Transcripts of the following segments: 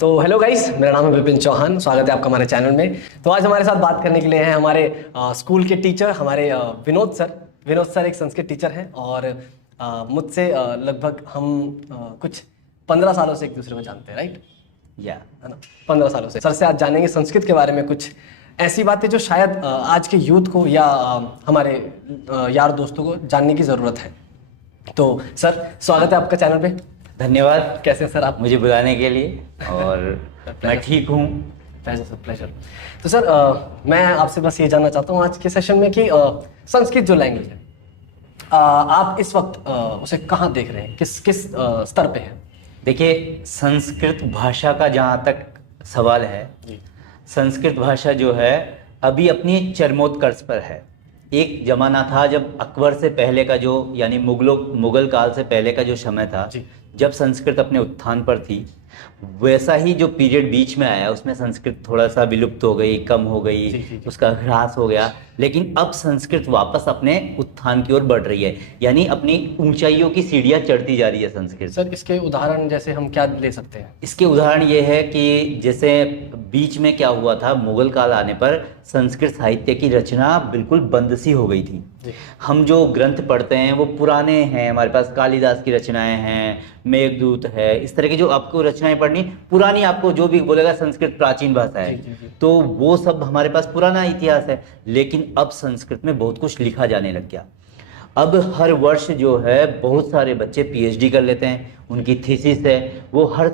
तो hello guys, मेरा नाम है विपिन चौहान। स्वागत है आपका हमारे चैनल में। तो आज हमारे साथ बात करने के लिए हैं हमारे स्कूल के टीचर, हमारे विनोद सर। विनोद सर एक संस्कृत टीचर हैं और मुझसे लगभग हम कुछ 15 सालों से एक दूसरे को जानते हैं, राइट? है ना, 15 सालों से। सर से आज जानेंगे संस्कृत के बारे में, कुछ ऐसी बातें जो शायद आज के यूथ को या हमारे यार दोस्तों को जानने की ज़रूरत है। तो सर, स्वागत है आपका चैनल पे। धन्यवाद। कैसे हैं सर आप? मुझे बुलाने के लिए। और मैं ठीक हूँ। प्लेजर। तो सर, मैं आपसे बस ये जानना चाहता हूँ आज के सेशन में कि संस्कृत जो लैंग्वेज है, आप इस वक्त उसे कहाँ देख रहे हैं, किस स्तर पे है? देखिए, संस्कृत भाषा का जहाँ तक सवाल है, संस्कृत भाषा जो है अभी अपनी चरमोत्कर्ष पर है। एक जमाना था जब अकबर से पहले का जो, यानी मुगल काल से पहले का जो समय था, जब संस्कृत अपने उत्थान पर थी, वैसा ही जो पीरियड बीच में आया उसमें संस्कृत थोड़ा सा विलुप्त हो गई, कम हो गई, उसका ह्रास हो गया। लेकिन अब संस्कृत वापस अपने उत्थान की ओर बढ़ रही है, यानी अपनी ऊंचाइयों की सीढ़ियां चढ़ती जा रही है संस्कृत। सर, इसके उदाहरण जैसे हम क्या ले सकते हैं? इसके उदाहरण ये है कि जैसे बीच में क्या हुआ था, मुगल काल आने पर संस्कृत साहित्य की रचना बिल्कुल बंद सी हो गई थी। हम जो ग्रंथ पढ़ते हैं वो पुराने हैं, हमारे पास कालिदास की रचनाएं हैं, मेघदूत है, इस तरह की जो आपको रचनाएं पढ़नी पुरानी, आपको जो भी बोलेगा संस्कृत प्राचीन भाषा है, तो वो सब हमारे पास पुराना इतिहास है। लेकिन अब संस्कृत में बहुत कुछ लिखा जाने लग गया। अब हर वर्ष जो है बहुत सारे बच्चे पीएचडी कर लेते हैं, उनकी थीसिस है, वो हर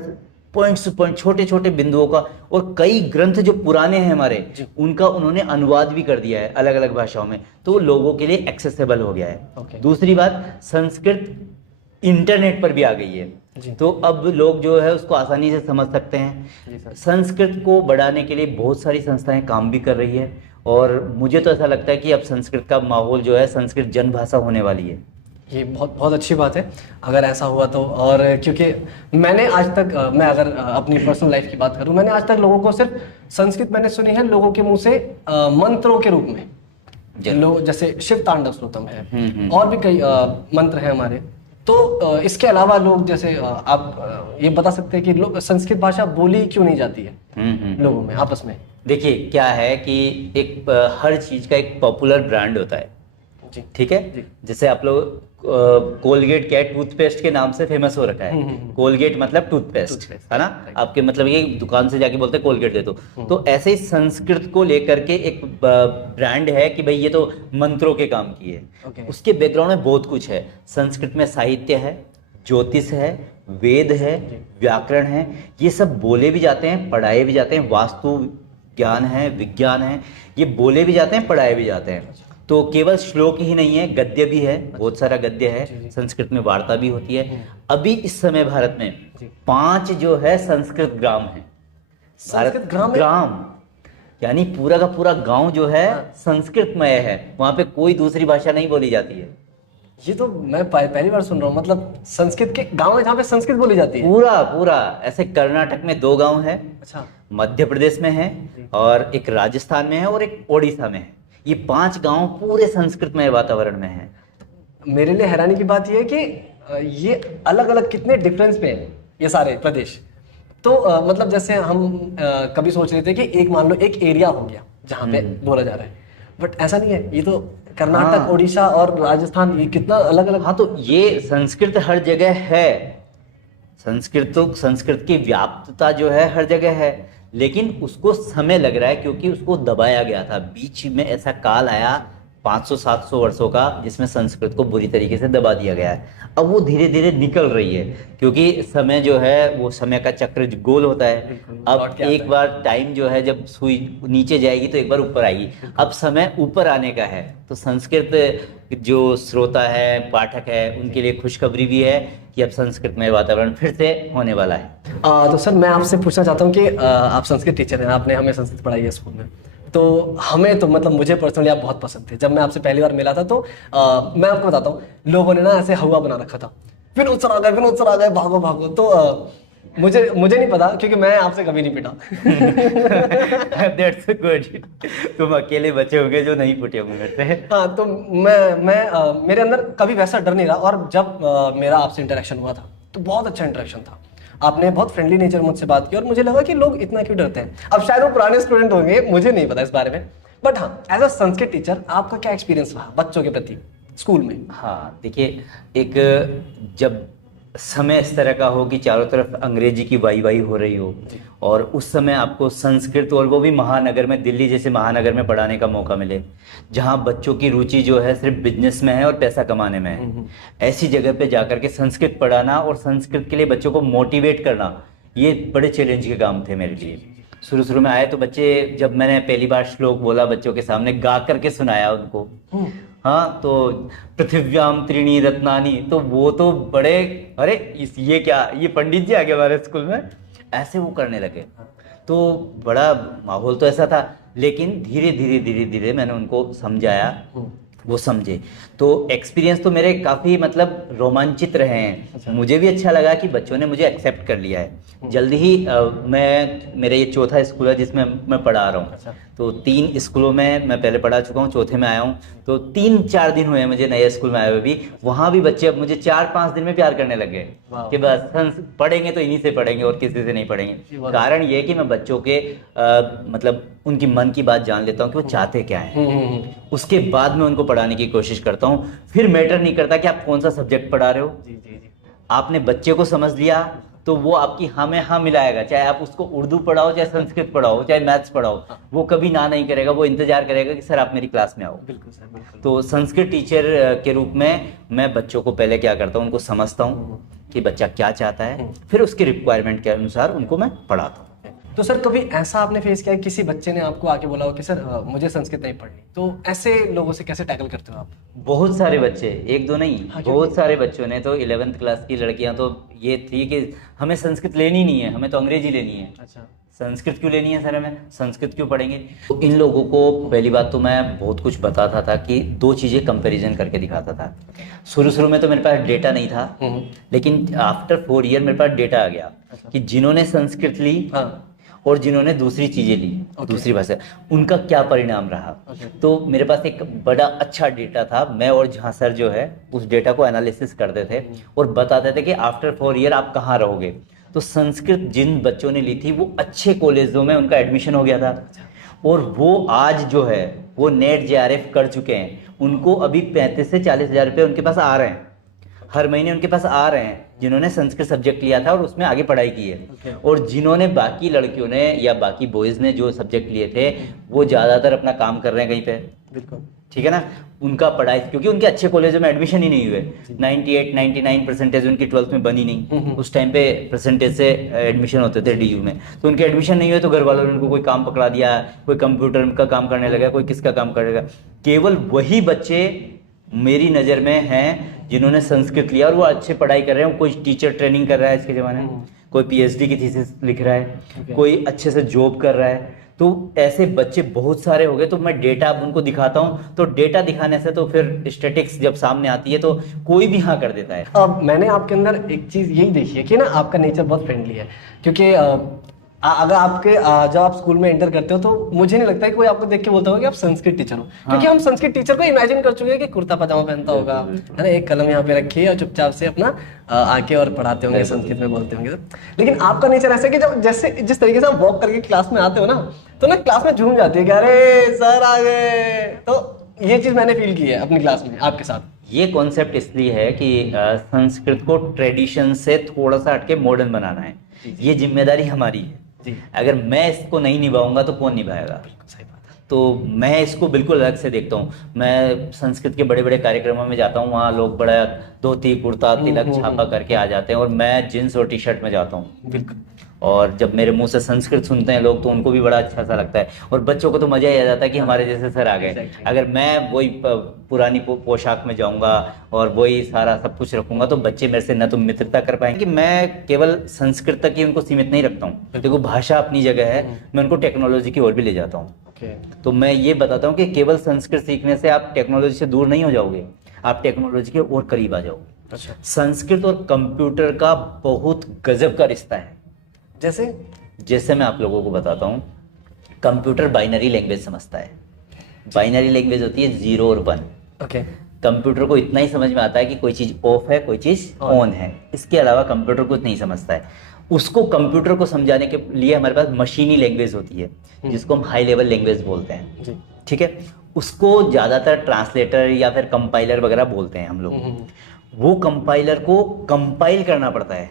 पॉइंट छोटे छोटे बिंदुओं का, और कई ग्रंथ जो पुराने हैं हमारे, उनका उन्होंने अनुवाद भी कर दिया है अलग अलग भाषाओं में, तो लोगों के लिए एक्सेसिबल हो गया है। दूसरी बात, संस्कृत इंटरनेट पर भी आ गई है, तो अब लोग जो है उसको आसानी से समझ सकते हैं। संस्कृत को बढ़ाने के लिए बहुत सारी संस्थाएं काम भी कर रही है, और मुझे तो ऐसा लगता है कि अब संस्कृत का माहौल जो है, संस्कृत जनभाषा होने वाली है। ये बहुत बहुत अच्छी बात है अगर ऐसा हुआ तो। और क्योंकि मैंने आज तक मैं अगर अपनी पर्सनल लाइफ की बात करूं, मैंने आज तक लोगों को सिर्फ संस्कृत मैंने सुनी है लोगों के मुंह से मंत्रों के रूप में। जैसे शिव तांडव स्तोत्रम है, और भी कई मंत्र हैं हमारे। तो इसके अलावा लोग, जैसे आप ये बता सकते हैं कि लोग संस्कृत भाषा बोली क्यों नहीं जाती है लोगों में आपस में? देखिए, क्या है कि एक हर चीज का एक पॉपुलर ब्रांड होता है, ठीक है। जैसे आप लोग कोलगेट क्या है, टूथपेस्ट के नाम से फेमस हो रखा है। कोलगेट मतलब टूथपेस्ट, है ना? आपके मतलब ये दुकान से जाके बोलते हैं कोलगेट दे दो। तो ऐसे ही संस्कृत को लेकर के एक ब्रांड है कि भाई ये तो मंत्रों के काम की है। उसके बैकग्राउंड में बहुत कुछ है। संस्कृत में साहित्य है, ज्योतिष है, वेद है, व्याकरण है, ये सब बोले भी जाते हैं, पढ़ाए भी जाते हैं। वास्तु ज्ञान है, विज्ञान है, ये बोले भी जाते हैं, पढ़ाए भी जाते हैं। तो केवल श्लोक ही नहीं है, गद्य भी है, बहुत सारा गद्य है। संस्कृत में वार्ता भी होती है। अभी इस समय भारत में 5 जो है संस्कृत ग्राम है। संस्कृत ग्राम यानी पूरा का पूरा गांव जो है संस्कृतमय है, वहां पे कोई दूसरी भाषा नहीं बोली जाती है। ये तो मैं पहली बार सुन रहा हूँ। मतलब संस्कृत के गांव है जहाँ पे संस्कृत बोली जाती है? पूरा ऐसे कर्नाटक में 2 गांव है, अच्छा, मध्य प्रदेश में है, और एक राजस्थान में है, और एक ओडिशा में है। ये 5 गांव पूरे संस्कृतमय वातावरण में है। मेरे लिए हैरानी की बात ये है कि ये अलग अलग कितने डिफरेंस में है ये सारे प्रदेश। तो मतलब जैसे हम कभी सोच रहे थे कि एक, मान लो एक एरिया हो गया जहाँ पे बोला जा रहा है, बट ऐसा नहीं है। ये तो कर्नाटक, ओडिशा और राजस्थान, ये कितना अलग अलग। हाँ, तो ये संस्कृत हर जगह है। संस्कृत की व्याप्तता जो है हर जगह है, लेकिन उसको समय लग रहा है क्योंकि उसको दबाया गया था। बीच में ऐसा काल आया 500-700 वर्षों का, जिसमें संस्कृत को बुरी तरीके से दबा दिया गया है। अब वो धीरे धीरे निकल रही है, क्योंकि समय जो है वो समय का चक्र गोल होता है। अब एक बार टाइम जो है, जब सुई नीचे जाएगी तो एक बार ऊपर आएगी। अब समय ऊपर आने का है, तो संस्कृत जो श्रोता है, पाठक है, उनके लिए खुशखबरी भी है कि अब संस्कृतमय वातावरण फिर से होने वाला है। तो सर, मैं आपसे पूछना चाहता हूँ कि आप संस्कृत टीचर हैं, आपने हमें संस्कृत पढ़ाई है स्कूल में, तो हमें तो मतलब मुझे पर्सनली आप बहुत पसंद थे। जब मैं आपसे पहली बार मिला था तो मैं आपको बताता हूँ, लोगों ने ना ऐसे हवा बना रखा था, विनोद सर आ गए, भागो भागो। तो मुझे नहीं पता, क्योंकि मैं आपसे कभी नहीं पिटा। That's good. तुम अकेले बचे होंगे जो नहीं पिटे होंगे। हाँ, तो मेरे अंदर कभी वैसा डर नहीं रहा। और जब मेरा आपसे इंटरेक्शन हुआ था तो बहुत अच्छा इंटरेक्शन था। आपने बहुत फ्रेंडली नेचर मुझसे बात की और मुझे लगा कि लोग इतना क्यों डरते हैं। अब शायद वो पुराने स्टूडेंट होंगे, मुझे नहीं पता इस बारे में, बट हाँ एज अ संस्कृत टीचर आपका क्या एक्सपीरियंस रहा बच्चों के प्रति स्कूल में? हाँ देखिए, एक जब समय इस तरह का हो कि चारों तरफ अंग्रेजी की वाई हो रही हो और उस समय आपको संस्कृत, और वो भी महानगर में, दिल्ली जैसे महानगर में पढ़ाने का मौका मिले, जहाँ बच्चों की रुचि जो है सिर्फ बिजनेस में है और पैसा कमाने में है, ऐसी जगह पे जाकर के संस्कृत पढ़ाना और संस्कृत के लिए बच्चों को मोटिवेट करना, ये बड़े चैलेंज के काम थे मेरे लिए। शुरू में आए तो बच्चे, जब मैंने पहली बार श्लोक बोला बच्चों के सामने, गा करके सुनाया उनको, हाँ, तो पृथिव्याम त्रीणी रत्नानी, तो वो तो बड़े, अरे ये क्या, ये पंडित जी आ गए हमारे स्कूल में, ऐसे वो करने लगे। तो बड़ा माहौल तो ऐसा था, लेकिन धीरे धीरे मैंने उनको समझाया, वो समझे। तो एक्सपीरियंस तो मेरे काफ़ी मतलब रोमांचित रहे हैं। अच्छा। मुझे भी अच्छा लगा कि बच्चों ने मुझे एक्सेप्ट कर लिया है। जल्दी ही मेरे ये चौथा स्कूल है जिसमें मैं पढ़ा रहा हूँ। अच्छा। तो 3 स्कूलों में मैं पहले पढ़ा चुका हूँ, चौथे में आया हूँ। तो 3-4 दिन हुए हैं मुझे नए स्कूल में आए हुए भी। वहाँ भी बच्चे अब मुझे 4-5 दिन में प्यार करने लग गए कि बस पढ़ेंगे तो इन्हीं से पढ़ेंगे और किसी से नहीं पढ़ेंगे। कारण ये कि मैं बच्चों के मतलब उनकी मन की बात जान लेता हूँ कि वो चाहते क्या है, उसके बाद मैं उनको पढ़ाने की कोशिश करता हूँ। फिर मैटर नहीं करता कि आप कौन सा सब्जेक्ट पढ़ा रहे हो, आपने बच्चे को समझ लिया तो वो आपकी हाँ में हाँ मिलाएगा। चाहे आप उसको उर्दू पढ़ाओ, चाहे संस्कृत पढ़ाओ, चाहे मैथ्स पढ़ाओ, वो कभी ना नहीं करेगा, वो इंतजार करेगा कि सर आप मेरी क्लास में आओ। बिल्कुल सर, बिल्कुल। तो संस्कृत टीचर के रूप में मैं बच्चों को पहले क्या करता हूँ, उनको समझता हूँ कि बच्चा क्या चाहता है, फिर उसकी रिक्वायरमेंट के अनुसार उनको मैं पढ़ाता हूँ। तो सर कभी ऐसा आपने फेस किया है किसी बच्चे ने आपको आके बोला हो कि सर मुझे संस्कृत नहीं पढ़नी, तो ऐसे लोगों से कैसे टैकल करते हो आप? बहुत सारे बच्चे, एक दो नहीं, हाँ, बहुत सारे बच्चों ने। तो 11th क्लास की लड़कियां तो ये थी कि हमें संस्कृत लेनी नहीं है, हमें तो अंग्रेजी लेनी है। अच्छा। संस्कृत क्यों लेनी है सर, हमें संस्कृत क्यों पढ़ेंगे? तो इन लोगों को पहली बात तो मैं बहुत कुछ बताता था कि 2 चीज़ें कंपैरिजन करके दिखाता था। शुरू में तो मेरे पास डेटा नहीं था, लेकिन आफ्टर 4 ईयर मेरे पास डेटा आ गया कि जिन्होंने संस्कृत ली और जिन्होंने दूसरी चीज़ें ली, दूसरी भाषा, उनका क्या परिणाम रहा। तो मेरे पास एक बड़ा अच्छा डेटा था। मैं और झा सर जो है उस डेटा को एनालिसिस करते थे और बताते थे कि आफ्टर 4 ईयर आप कहाँ रहोगे। तो संस्कृत जिन बच्चों ने ली थी वो अच्छे कॉलेजों में उनका एडमिशन हो गया था, और वो आज जो है वो नेट JRF कर चुके हैं। उनको अभी 35 से 40 हज़ार रुपये उनके पास आ रहे हैं, हर महीने उनके पास आ रहे हैं, जिन्होंने संस्कृत सब्जेक्ट लिया था और उसमें आगे पढ़ाई की है। और जिन्होंने, बाकी लड़कियों ने या बाकी बॉयज़ ने जो सब्जेक्ट लिए थे, वो ज़्यादातर अपना काम कर रहे हैं कहीं पे। बिल्कुल ठीक है ना, उनका पढ़ाई, क्योंकि उनके अच्छे कॉलेजों में एडमिशन ही नहीं हुए। 98-99% उनकी 12th में बनी नहीं। उस टाइम पे परसेंटेज से एडमिशन होते थे DU में, तो उनके एडमिशन नहीं हुए तो घर वालों ने उनको कोई काम पकड़ा दिया, कोई कंप्यूटर का काम करने लगा, कोई किसका काम करेगा। केवल वही बच्चे मेरी नज़र में हैं जिन्होंने संस्कृत लिया और वो अच्छे पढ़ाई कर रहे हैं। कोई टीचर ट्रेनिंग कर रहा है इसके ज़माने में, कोई PhD की थीसिस लिख रहा है, कोई अच्छे से जॉब कर रहा है। तो ऐसे बच्चे बहुत सारे हो गए। तो मैं डेटा अब उनको दिखाता हूँ, तो डेटा दिखाने से तो फिर स्टैटिक्स जब सामने आती है तो कोई भी हाँ कर देता है। अब मैंने आपके अंदर एक चीज़ यही देखी है कि ना आपका नेचर बहुत फ्रेंडली है, क्योंकि अगर आपके जब आप स्कूल में एंटर करते हो तो मुझे नहीं लगता है कि कोई आपको देख के बोलता होगा कि आप संस्कृत टीचर हो। क्योंकि हम संस्कृत टीचर को इमेजिन कर चुके हैं कि कुर्ता पजामा पहनता होगा, है ना, एक कलम यहाँ पे रखी है और चुपचाप से अपना आके और पढ़ाते होंगे, संस्कृत में बोलते होंगे। लेकिन आपका नेचर ऐसा है कि जब जैसे जिस तरीके से आप वॉक करके क्लास में आते हो ना, तो ना क्लास में झूम जाती है कि अरे सर आ गए। तो ये चीज़ मैंने फील की है अपनी क्लास में आपके साथ। ये कॉन्सेप्ट इसलिए है कि संस्कृत को ट्रेडिशन से थोड़ा सा हटके मॉडर्न बनाना है। ये जिम्मेदारी हमारी है। अगर मैं इसको नहीं निभाऊंगा तो कौन निभाएगा? सही बात है। तो मैं इसको बिल्कुल अलग से देखता हूँ। मैं संस्कृत के बड़े बड़े कार्यक्रमों में जाता हूँ, वहाँ लोग बड़ा धोती कुर्ता तिलक छापा करके आ जाते हैं और मैं जींस और टी-शर्ट में जाता हूँ। बिल्कुल। और जब मेरे मुंह से संस्कृत सुनते हैं लोग तो उनको भी बड़ा अच्छा सा लगता है, और बच्चों को तो मजा ही आ जाता है कि हमारे जैसे सर आ गए। अगर मैं वही पुरानी पोशाक में जाऊंगा और वही सारा सब कुछ रखूंगा तो बच्चे मेरे से न तो मित्रता कर पाएंगे। कि मैं केवल संस्कृत तक ही उनको सीमित नहीं रखता हूँ। देखो, भाषा अपनी जगह है, मैं उनको टेक्नोलॉजी की ओर भी ले जाता हूँ। तो मैं ये बताता हूँ कि केवल संस्कृत सीखने से आप टेक्नोलॉजी से दूर नहीं हो जाओगे, आप टेक्नोलॉजी के और करीब आ जाओगे। संस्कृत और कंप्यूटर का बहुत गजब का रिश्ता है। जैसे मैं आप लोगों को बताता हूँ, कंप्यूटर बाइनरी लैंग्वेज समझता है। बाइनरी लैंग्वेज होती है 0 और 1। कंप्यूटर को इतना ही समझ में आता है कि कोई चीज़ ऑफ है, कोई चीज़ ऑन है, इसके अलावा कंप्यूटर कुछ नहीं समझता है। उसको कंप्यूटर को समझाने के लिए हमारे पास मशीनी लैंग्वेज होती है, जिसको हम हाई लेवल लैंग्वेज बोलते हैं। जी। ठीक है, उसको ज़्यादातर ट्रांसलेटर या फिर कंपाइलर वगैरह बोलते हैं हम लोग। वो कंपाइलर को कंपाइल करना पड़ता है,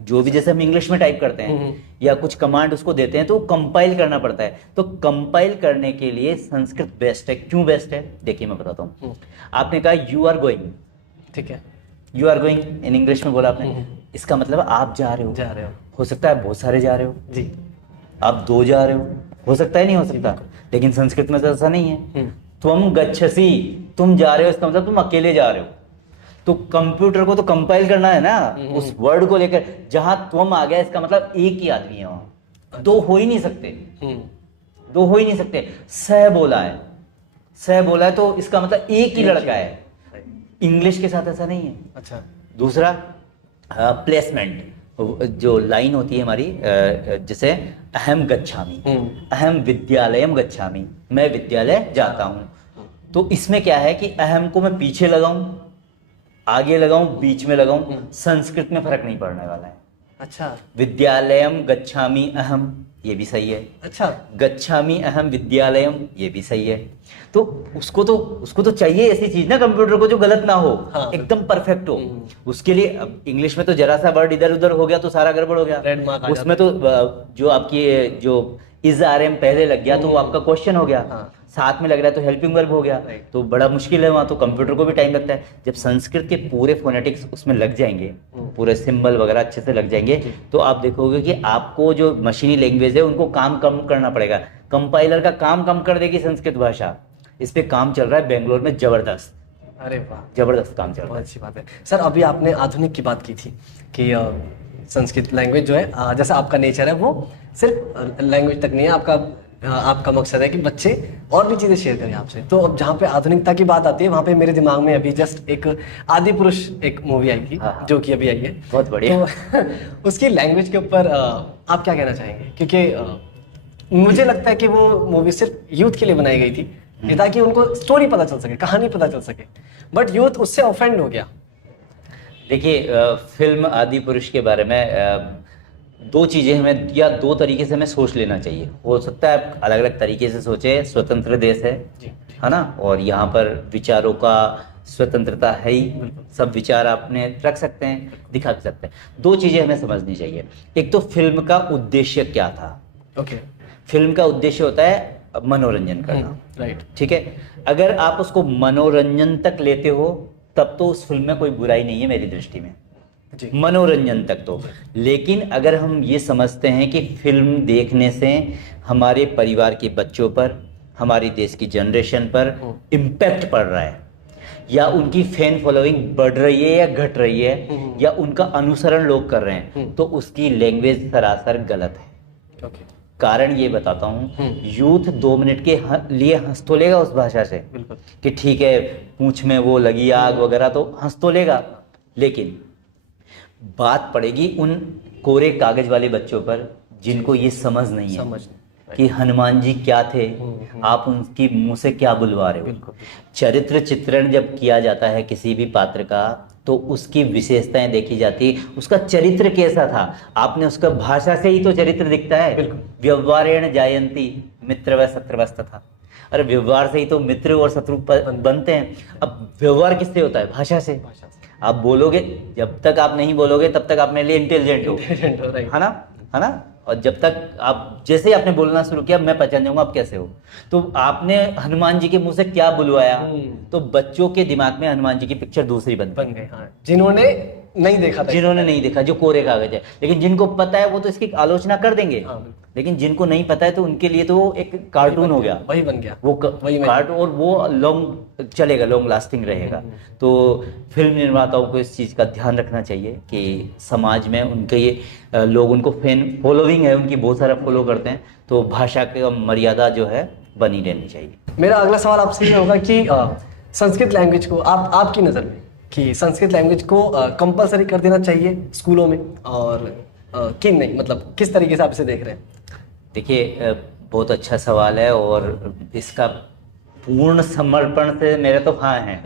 जो भी जैसे हम इंग्लिश में टाइप करते हैं या कुछ कमांड उसको देते हैं तो कंपाइल करना पड़ता है। तो कंपाइल करने के लिए संस्कृत बेस्ट है। क्यों बेस्ट है, देखिए मैं बताता हूँ। आपने कहा यू आर गोइंग, ठीक है, you are going in English में बोला आपने, इसका मतलब आप जा रहे हो सकता है बहुत सारे जा रहे हो जी, आप 2 जा रहे हो सकता है, नहीं हो सकता। लेकिन संस्कृत में तो ऐसा नहीं है। त्वम गच्छसि, तुम जा रहे हो, इसका मतलब तुम अकेले जा रहे हो। तो कंप्यूटर को तो कंपाइल करना है ना उस वर्ड को लेकर। जहां त्वम आ गया इसका मतलब एक ही आदमी है वहां, 2 हो ही नहीं सकते, 2 हो ही नहीं सकते। स बोला है, स बोला है तो इसका मतलब एक ही लड़का है। इंग्लिश के साथ ऐसा नहीं है। अच्छा। दूसरा प्लेसमेंट, जो लाइन होती है हमारी, जैसे अहम गच्छामि, अहम विद्यालयम गच्छामि, मैं विद्यालय जाता हूं। तो इसमें क्या है कि अहम को मैं पीछे लगाऊं, आगे लगाऊं, बीच में लगाऊं, संस्कृत में फर्क नहीं पड़ने वाला है। अच्छा। विद्यालयम गच्छामि अहम, ये भी सही है। अच्छा। गच्छामि अहम विद्यालयम, ये भी सही है। तो उसको तो चाहिए ऐसी चीज ना कंप्यूटर को जो गलत ना हो, हाँ, एकदम परफेक्ट हो। उसके लिए अब इंग्लिश में तो जरा सा वर्ड इधर उधर हो गया तो सारा गड़बड़ हो गया। रेड मार्क आ उसमें तो जो आपकी जो इज आर एम पहले लग गया तो वो आपका क्वेश्चन हो गया। हाँ। साथ में लग रहा है तो हेल्पिंग वर्ब हो गया। तो बड़ा मुश्किल है वहां, तो कंप्यूटर को भी टाइम लगता है। जब संस्कृत के पूरे फोनेटिक्स उसमें लग जाएंगे, पूरे सिंबल वगैरह अच्छे से लग जाएंगे, तो आप देखोगे कि आपको जो मशीनी लैंग्वेज है उनको काम कम करना पड़ेगा। कंपाइलर का काम कम कर देगी संस्कृत भाषा। इस पे काम चल रहा है बेंगलोर में जबरदस्त। अरे वाह, जबरदस्त काम चल रहा है। बहुत अच्छी बात है सर। अभी आपने आधुनिक की बात की थी कि संस्कृत लैंग्वेज जो है, जैसा आपका नेचर है वो सिर्फ लैंग्वेज तक नहीं है, आपका मकसद है कि बच्चे और भी चीज़ें शेयर करें आपसे। तो अब जहाँ पे आधुनिकता की बात आती है वहाँ पे मेरे दिमाग में अभी जस्ट एक आदि पुरुष एक मूवी आई थी, जो कि अभी आई है। बहुत बढ़िया। तो उसकी लैंग्वेज के ऊपर आप क्या कहना चाहेंगे? क्योंकि मुझे लगता है कि वो मूवी सिर्फ यूथ के लिए बनाई गई थी, ताकि उनको स्टोरी पता चल सके, कहानी पता चल सके, बट यूथ उससे ऑफेंड हो गया। देखिए, फिल्म आदि पुरुष के बारे में 2 चीज़ें हमें, या 2 तरीके से हमें सोच लेना चाहिए। हो सकता है अलग अलग तरीके से सोचे, स्वतंत्र देश है ना, और यहाँ पर विचारों का स्वतंत्रता है ही, सब विचार आपने रख सकते हैं, दिखा भी सकते हैं। 2 चीज़ें हमें समझनी चाहिए। एक तो फिल्म का उद्देश्य क्या था। ओके। फिल्म का उद्देश्य होता है मनोरंजन करना, राइट। ठीक है। अगर आप उसको मनोरंजन तक लेते हो तब तो उस फिल्म में कोई बुराई नहीं है मेरी दृष्टि में, मनोरंजन तक तो। लेकिन अगर हम ये समझते हैं कि फिल्म देखने से हमारे परिवार के बच्चों पर, हमारी देश की जनरेशन पर इम्पैक्ट पड़ रहा है, या उनकी फैन फॉलोइंग बढ़ रही है या घट रही है, या उनका अनुसरण लोग कर रहे हैं, तो उसकी लैंग्वेज सरासर गलत है। ओके। कारण ये बताता हूँ, यूथ 2 मिनट के लिए हंस तो लेगा उस भाषा से कि ठीक है पूंछ में वो लगी आग वगैरह, तो हंस तो लेगा, लेकिन बात पड़ेगी उन कोरे कागज वाले बच्चों पर जिनको ये समझ नहीं है कि हनुमान जी क्या थे, आप उनकी मुंह से क्या बुलवा रहे हो। चरित्र चित्रण जब किया जाता है किसी भी पात्र का, तो उसकी विशेषताएं देखी जाती है, उसका चरित्र कैसा था। आपने उसका भाषा से ही तो चरित्र दिखता है। व्यवहारेण जायंती मित्र व शत्रुवस्तथा, अरे व्यवहार से ही तो मित्र और शत्रु बनते हैं। अब व्यवहार किससे होता है? भाषा से। आप बोलोगे, जब तक आप नहीं बोलोगे तब तक आप मेरे लिए इंटेलिजेंट हो, है ना। और जब तक आप, जैसे ही आपने बोलना शुरू किया, मैं पहचान जाऊंगा आप कैसे हो। तो आपने हनुमान जी के मुंह से क्या बुलवाया, तो बच्चों के दिमाग में हनुमान जी की पिक्चर दूसरी बन गई। जिन्होंने नहीं देखा था, जिन्होंने नहीं देखा, जो कोरे कागज है। लेकिन जिनको पता है वो तो इसकी आलोचना कर देंगे, लेकिन जिनको नहीं पता है तो उनके लिए तो वो एक कार्टून हो गया, वही बन गया, वो कार्टून, और वो लॉन्ग चलेगा, लॉन्ग लास्टिंग रहेगा। तो फिल्म निर्माताओं को इस चीज़ का ध्यान रखना चाहिए कि समाज में उनके ये लोग, उनको फैन फॉलोइंग है उनकी, बहुत सारा फॉलो करते हैं, तो भाषा की मर्यादा जो है बनी रहनी चाहिए। मेरा अगला सवाल आपसे ये होगा कि संस्कृत लैंग्वेज को आपकी नज़र में कि संस्कृत लैंग्वेज को कंपलसरी कर देना चाहिए स्कूलों में, और कि नहीं, मतलब किस तरीके से आप इसे देख रहे हैं? देखिए, बहुत अच्छा सवाल है, और इसका पूर्ण समर्पण से मेरे तो हाँ हैं।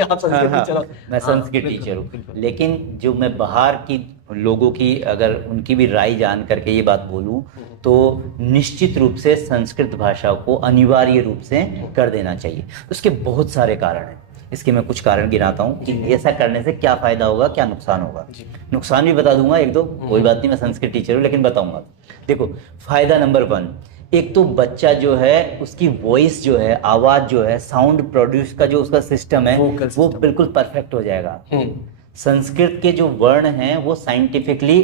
आप संस्कृत हाँ, टीचर हो। मैं हाँ, संस्कृत बिल्कुल, टीचर हूँ। बिल्कुल। लेकिन जो मैं बाहर की लोगों की अगर उनकी भी राय जान करके ये बात बोलूं तो निश्चित रूप से संस्कृत भाषा को अनिवार्य रूप से कर देना चाहिए। उसके बहुत सारे कारण हैं। इसके मैं कुछ कारण गिनाता हूँ कि ऐसा करने से क्या फायदा होगा, क्या नुकसान होगा। नुकसान भी बता दूंगा एक दो, कोई बात नहीं, मैं संस्कृत टीचर हूँ लेकिन बताऊंगा। देखो, फायदा नंबर 1, एक तो बच्चा जो है उसकी वॉइस जो है, आवाज जो है, साउंड प्रोड्यूस का जो उसका सिस्टम है Vocal वो system। बिल्कुल परफेक्ट हो जाएगा। संस्कृत के जो वर्ण हैं वो साइंटिफिकली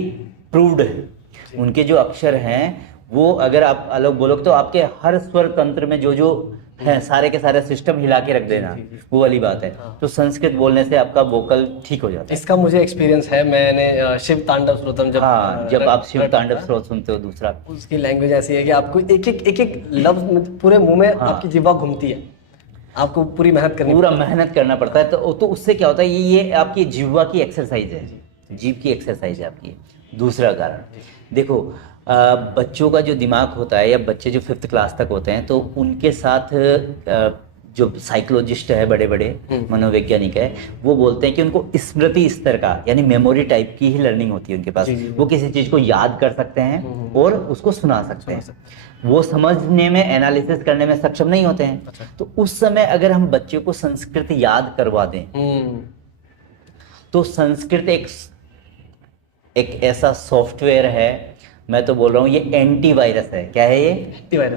प्रूव्ड है। उनके जो अक्षर हैं वो अगर आप अलग बोलोगे तो आपके हर स्वर तंत्र में जो जो है सारे के सारे सिस्टम हिला के रख देना, वो वाली बात है। तो संस्कृत बोलने से आपका वोकल ठीक हो जाता है। इसका मुझे एक्सपीरियंस है, मैंने शिव तांडव स्तोत्रम जब आप शिव तांडव स्रोत सुनते हो, दूसरा उसकी लैंग्वेज ऐसी है कि आपको एक लफ्ज पूरे मुंह में आपकी जिह्वा घूमती है, आपको पूरी मेहनत करनी पूरा मेहनत करना पड़ता है। तो उससे क्या होता है, ये आपकी जिह्वा की एक्सरसाइज है, जीभ की एक्सरसाइज है आपकी। दूसरा कारण देखो, बच्चों का जो दिमाग होता है या बच्चे जो 5th क्लास तक होते हैं तो उनके साथ जो साइकोलॉजिस्ट है, बड़े बड़े मनोवैज्ञानिक है, वो बोलते हैं कि उनको स्मृति स्तर का यानी मेमोरी टाइप की ही लर्निंग होती है उनके पास। वो किसी चीज को याद कर सकते हैं और उसको सुना सकते हैं। वो समझने में, एनालिसिस करने में सक्षम नहीं होते हैं। तो उस समय अगर हम बच्चे को संस्कृत याद करवा दें तो संस्कृत एक ऐसा सॉफ्टवेयर है, मैं तो बोल रहा हूँ ये एंटीवायरस है। क्या है ये?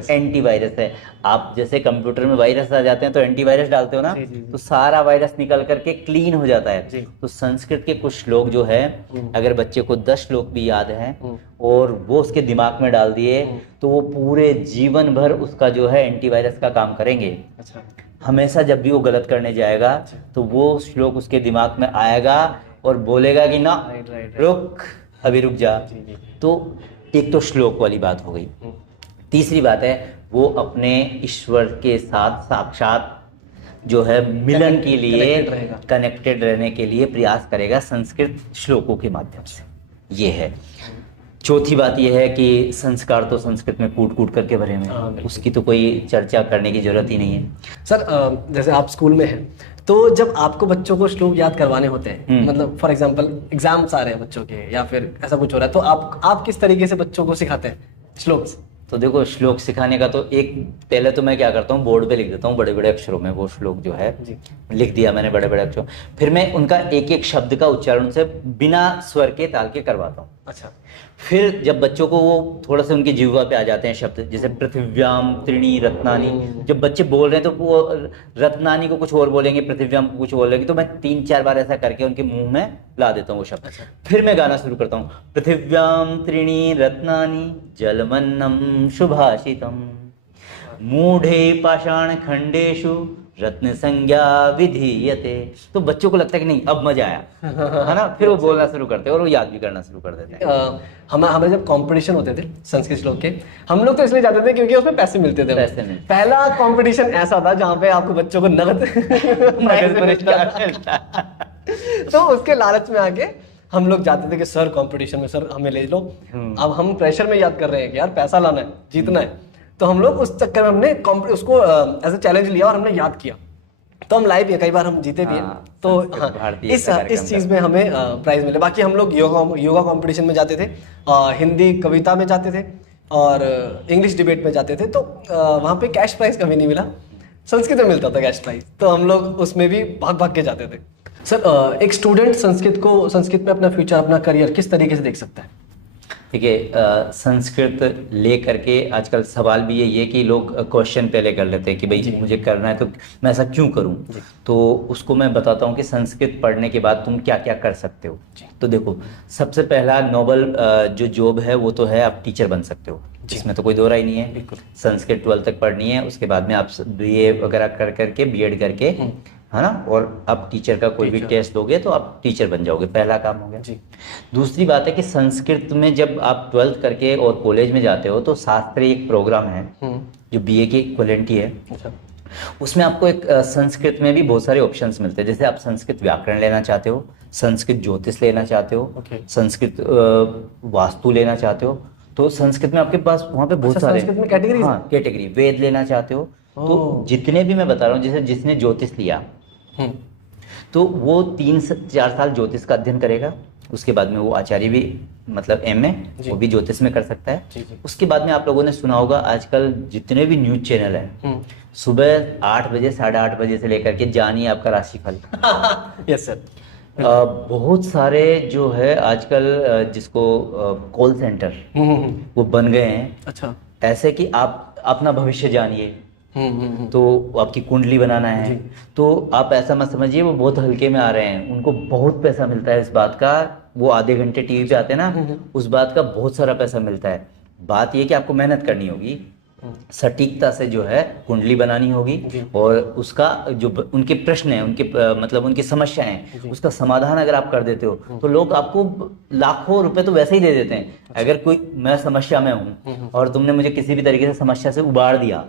एंटीवायरस है। आप जैसे कंप्यूटर में वायरस आ जाते हैं तो एंटीवायरस डालते हो ना, तो सारा वायरस निकल करके क्लीन हो जाता है। तो संस्कृत के कुछ श्लोक जो है, अगर बच्चे को 10 श्लोक भी याद हैं और वो उसके दिमाग में डाल दिए तो वो पूरे जीवन भर उसका जो है एंटीवायरस का काम करेंगे। हमेशा जब भी वो गलत करने जाएगा तो वो श्लोक उसके दिमाग में आएगा और बोलेगा कि ना रुक, अभी रुक जा। तो एक तो श्लोक वाली बात हो गई। तीसरी बात है, वो अपने ईश्वर के साथ साक्षात जो है मिलन के लिए, कनेक्टेड रहने के लिए प्रयास करेगा संस्कृत श्लोकों के माध्यम से। ये है। चौथी बात यह है कि संस्कार तो संस्कृत में कूट कूट करके भरे हुए हैं, उसकी तो कोई चर्चा करने की जरूरत ही नहीं है। सर, जैसे आप स्कूल में हैं तो जब आपको बच्चों को श्लोक याद करवाने होते हैं, मतलब फॉर एग्जांपल एग्जाम्स आ रहे हैं बच्चों के या फिर ऐसा कुछ हो रहा है, तो आप किस तरीके से बच्चों को सिखाते हैं श्लोक? तो देखो, श्लोक सिखाने का तो पहले तो मैं क्या करता हूँ, बोर्ड पे लिख देता हूँ बड़े बड़े अक्षरों में वो श्लोक जो है लिख दिया मैंने बड़े बड़े अक्षरों। फिर मैं उनका एक एक शब्द का उच्चारण से बिना स्वर के ताल के करवाता हूँ। अच्छा। फिर जब बच्चों को वो थोड़ा सा उनकी जिह्वा पे आ जाते हैं शब्द, जैसे पृथिव्याम त्रीणी रत्नानी, जब बच्चे बोल रहे हैं तो वो रत्नानी को कुछ और बोलेंगे, पृथिव्याम को कुछ बोलेंगे, तो मैं 3-4 बार ऐसा करके उनके मुंह में ला देता हूँ वो शब्द। फिर मैं गाना शुरू करता हूँ, पृथिव्याम त्रीणी रत्नानी जलमन्नम शुभाषितम मूढ़े पाषाण खंडेषु रत्न संज्ञा विधीयते। तो बच्चों को लगता है कि नहीं अब मजा आया, है ना। फिर वो बोलना शुरू करते हैं और वो याद भी करना शुरू कर देते हैं। हमें जब कंपटीशन होते थे संस्कृत श्लोक के, हम लोग तो इसलिए जाते थे क्योंकि उसमें पैसे मिलते थे। पहला कंपटीशन ऐसा था जहाँ पे आपको बच्चों को नगद तो उसके लालच में आके हम लोग जाते थे कि सर कंपटीशन में सर हमें ले लो। अब हम प्रेशर में याद कर रहे हैं कि यार पैसा लाना है, जीतना है, तो हम लोग उस चक्कर में हमने उसको एज ए चैलेंज लिया और हमने याद किया। तो हम लाइव कई बार हम जीते भी हैं। तो हाँ, इस चीज में हमें प्राइज मिले। बाकी हम लोग योगा कंपटीशन में जाते थे, हिंदी कविता में जाते थे और इंग्लिश डिबेट में जाते थे। तो वहाँ पे कैश प्राइज कभी नहीं मिला, संस्कृत में मिलता था कैश प्राइज, तो हम लोग उसमें भी भाग भाग के जाते थे। सर, एक स्टूडेंट संस्कृत में अपना फ्यूचर, अपना करियर किस तरीके से देख सकता है? देखिए, संस्कृत ले करके आजकल सवाल भी यही है कि लोग क्वेश्चन पहले कर लेते हैं कि भाई मुझे करना है तो मैं ऐसा क्यों करूं। तो उसको मैं बताता हूं कि संस्कृत पढ़ने के बाद तुम क्या क्या कर सकते हो। तो देखो, सबसे पहला नोबल जो जॉब है वो तो है आप टीचर बन सकते हो, जिसमें तो कोई दो राय नहीं है। संस्कृत 12th तक पढ़नी है, उसके बाद में आप BA वगैरह कर करके BEd करके, है ना, और आप टीचर का कोई भी टेस्ट दोगे तो आप टीचर बन जाओगे, पहला काम हो गया जी। दूसरी बात है कि संस्कृत में जब आप 12th करके और कॉलेज में जाते हो तो शास्त्री एक प्रोग्राम है जो BA की इक्विवेलेंट ही है। उसमें आपको एक संस्कृत में भी बहुत सारे ऑप्शंस मिलते हैं। जैसे आप संस्कृत व्याकरण लेना चाहते हो, संस्कृत ज्योतिष लेना चाहते हो, संस्कृत वास्तु लेना चाहते हो, तो संस्कृत में आपके पास वहाँ पे बहुत अच्छा, सारे, संस्कृत में कैटेगरीज हाँ कैटेगरी, वेद लेना चाहते हो तो जितने भी मैं बता रहा हूँ, जैसे जिसने ज्योतिष लिया हम्म, तो वो 3 से 4 साल ज्योतिष का अध्ययन करेगा, उसके बाद में वो आचार्य भी मतलब एमए जी। वो भी ज्योतिष में कर सकता है। जी जी। उसके बाद में आप लोगों ने सुना होगा आजकल जितने भी न्यूज चैनल हैं सुबह 8 बजे 8:30 बजे से लेकर के जानिए आपका राशिफल। Yes sir. बहुत सारे जो है आजकल जिसको कॉल सेंटर वो बन गए हैं, अच्छा। ऐसे कि आप अपना भविष्य जानिए, तो आपकी कुंडली बनाना है, तो आप ऐसा मत समझिए वो बहुत हल्के में आ रहे हैं, उनको बहुत पैसा मिलता है इस बात का, वो आधे घंटे टीवी पे आते हैं ना, उस बात का बहुत सारा पैसा मिलता है। बात ये कि आपको मेहनत करनी होगी, सटीकता से जो है कुंडली बनानी होगी, और उसका जो उनके प्रश्न है, उनके मतलब उनकी समस्या है, उसका समाधान अगर आप कर देते हो तो लोग आपको लाखों रुपए तो वैसे ही दे देते हैं। अगर कोई मैं समस्या में हूँ और तुमने मुझे किसी भी तरीके से समस्या से उबार दिया,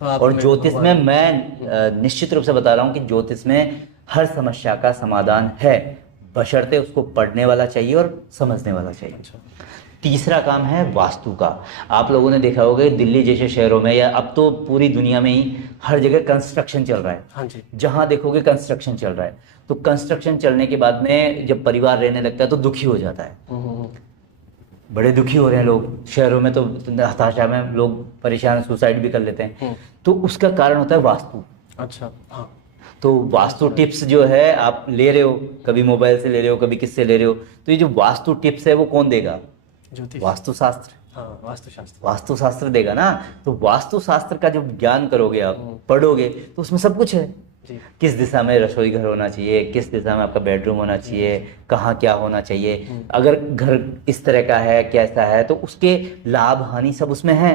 और ज्योतिष में मैं निश्चित रूप से बता रहा हूँ कि ज्योतिष में हर समस्या का समाधान है, बशर्ते उसको पढ़ने वाला चाहिए और समझने वाला चाहिए। तीसरा काम है वास्तु का। आप लोगों ने देखा होगा दिल्ली जैसे शहरों में, या अब तो पूरी दुनिया में ही हर जगह कंस्ट्रक्शन चल रहा है। हाँ जी। जहां देखोगे कंस्ट्रक्शन चल रहा है, तो कंस्ट्रक्शन चलने के बाद में जब परिवार रहने लगता है तो दुखी हो जाता है, बड़े दुखी हो रहे हैं लोग, शहरों में तो हताशा में लोग परेशान, सुसाइड भी कर लेते हैं। तो उसका कारण होता है वास्तु। अच्छा। हाँ। तो वास्तु टिप्स जो है आप ले रहे हो, कभी मोबाइल से ले रहे हो, कभी किससे ले रहे हो, तो ये जो वास्तु टिप्स है वो कौन देगा? ज्योतिष। वास्तुशास्त्र। हाँ, वास्तुशास्त्र। वास्तुशास्त्र देगा ना। तो वास्तुशास्त्र का जो ज्ञान करोगे आप, पढ़ोगे, तो उसमें सब कुछ है। किस दिशा में रसोई घर होना चाहिए, किस दिशा में आपका बेडरूम होना चाहिए, कहाँ क्या होना चाहिए, अगर घर इस तरह का है कैसा है, तो उसके लाभ हानि सब उसमें है।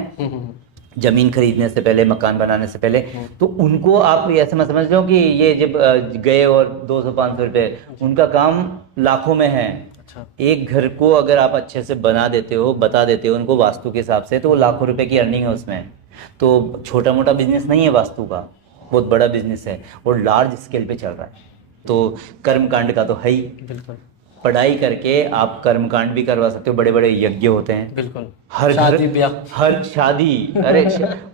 जमीन खरीदने से पहले, मकान बनाने से पहले, तो उनको आप ऐसे मत समझ लो कि ये जब गए और 200-500 रुपये, उनका काम लाखों में है। अच्छा। एक घर को अगर आप अच्छे से बना देते हो, बता देते हो उनको वास्तु के हिसाब से, तो वो लाखों रुपए की अर्निंग है उसमें। तो छोटा मोटा बिजनेस नहीं है वास्तु का, बहुत बड़ा बिजनेस है और लार्ज स्केल पे चल रहा है। तो कर्मकांड का तो है ही। बिल्कुल। पढ़ाई करके आप कर्मकांड भी करवा सकते हो, बड़े बड़े यज्ञ होते हैं। बिल्कुल। हर शादी ब्याह, हर शादी, अरे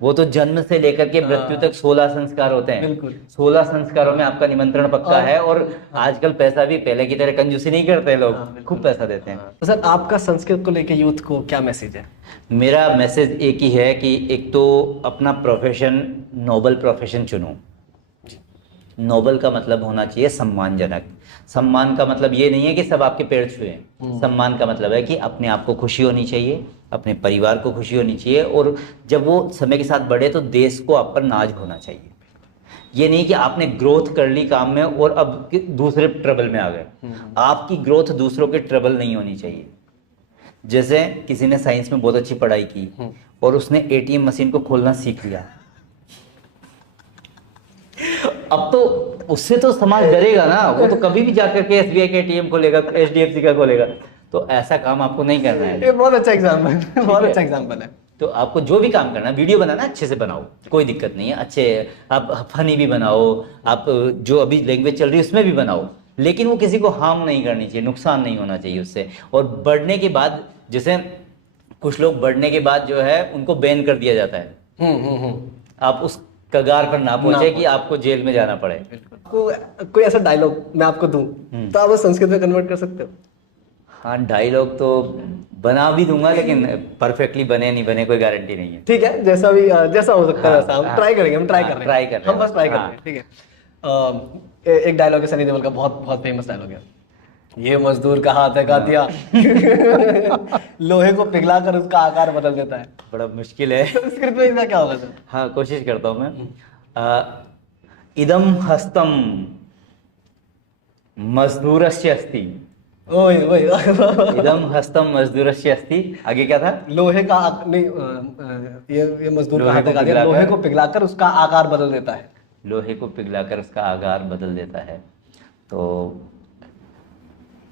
वो तो जन्म से लेकर के मृत्यु तक 16 संस्कार होते हैं। बिल्कुल। 16 संस्कारों में आपका निमंत्रण पक्का है, और आजकल पैसा भी पहले की तरह कंजूसी नहीं करते लोग, खूब पैसा देते हैं। तो सर आपका संस्कृत को लेकर यूथ को क्या मैसेज है? मेरा मैसेज एक ही है कि एक तो अपना प्रोफेशन नोबल प्रोफेशन चुनो। नोबल का मतलब होना चाहिए सम्मानजनक। सम्मान का मतलब ये नहीं है कि सब आपके पैर छुए। सम्मान का मतलब है कि अपने आप को खुशी होनी चाहिए, अपने परिवार को खुशी होनी चाहिए, और जब वो समय के साथ बढ़े तो देश को आप पर नाज होना चाहिए। ये नहीं कि आपने ग्रोथ कर ली काम में और अब दूसरे ट्रबल में आ गए। आपकी ग्रोथ दूसरों के ट्रबल नहीं होनी चाहिए। जैसे किसी ने साइंस में बहुत अच्छी पढ़ाई की और उसने एटीएम मशीन को खोलना सीख लिया, अब तो उससे तो समाज डरेगा ना, वो तो कभी भी जाकर के एसबीआई के एटीएम खोलेगा, एचडीएफसी का खोलेगा। तो ऐसा काम आपको नहीं करना है। ये बहुत अच्छा एग्जाम्पल है, बहुत अच्छा एग्जाम्पल है। तो आपको जो भी काम करना है, वीडियो बनाना अच्छे से बनाओ, कोई दिक्कत नहीं है, अच्छे आप फनी भी बनाओ, आप जो अभी लैंग्वेज चल रही है उसमें भी बनाओ, लेकिन वो किसी को हार्म नहीं करनी चाहिए, नुकसान नहीं होना चाहिए उससे। और बढ़ने के बाद, जैसे कुछ लोग बढ़ने के बाद जो है उनको बैन कर दिया जाता है। आप उस कगार पर ना पहुंचे कि आपको जेल में जाना पड़े। कोई ऐसा डायलॉग मैं आपको दूं तो आप संस्कृत में कन्वर्ट कर सकते हो? हाँ, डायलॉग तो बना भी दूंगा, लेकिन परफेक्टली बने नहीं बने कोई गारंटी नहीं है। ठीक है, जैसा भी जैसा हो सकता है वैसा हम ट्राई करेंगे। हम ट्राई कर रहे हैं, हम बस ट्राई कर रहे हैं। ठीक है। एक डायलॉग है सनी देओल का, बहुत बहुत फेमस डायलॉग है, ये मजदूर का हाथ है का दिया लोहे को पिघला कर उसका आकार बदल देता है। बड़ा मुश्किल है। संस्कृत में इसका क्या होगा सर? हाँ, कोशिश करता हूँ मैं। इदम हस्तम मजदूरस्य अस्ति। ओए ओए इदम हस्तम मजदूरस्य अस्ति। आगे क्या था? लोहे का नहीं, ये मजदूर का हाथ है का दिया, लोहे को पिघलाकर उसका आकार बदल देता है। लोहे को पिघलाकर उसका आकार बदल देता है। तो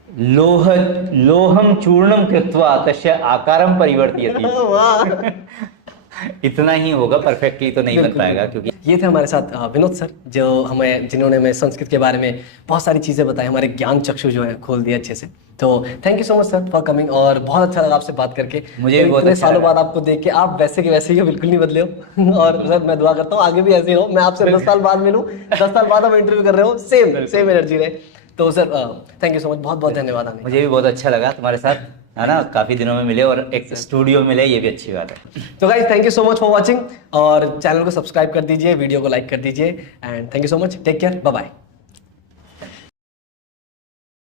लोहम चूर्णम कृत्वा तस्य आकारम परिवर्तयति। इतना ही होगा, परफेक्टली तो नहीं बन बिल्कुल, पाएगा बिल्कुल। क्योंकि ये थे हमारे साथ विनोद सर, जिन्होंने हमें संस्कृत के बारे में बहुत सारी चीज़ें बताई, हमारे ज्ञान चक्षु जो है खोल दिए अच्छे से। तो thank you so much sir for coming, और बहुत अच्छा लगा आपसे बात करके। मुझे भी बहुत इतने अच्छा सालों लगा। बाद आपको देख के, आप वैसे के वैसे ही हो, बिल्कुल नहीं बदले हो। और सर मैं दुआ करता हूँ आगे भी ऐसे ही हो, मैं आपसे 10 साल बाद मिलूँ, 10 साल बाद हम इंटरव्यू कर रहे हो, सेम एनर्जी रहे। तो sir thank you so much, बहुत बहुत धन्यवाद आने का। मुझे भी बहुत अच्छा लगा तुम्हारे साथ, है ना, काफी दिनों में मिले और एक स्टूडियो मिले, ये भी अच्छी बात है। तो guys thank you so much for watching, और चैनल को सब्सक्राइब कर दीजिए, वीडियो को लाइक कर दीजिए, and thank you so much, take care, bye bye.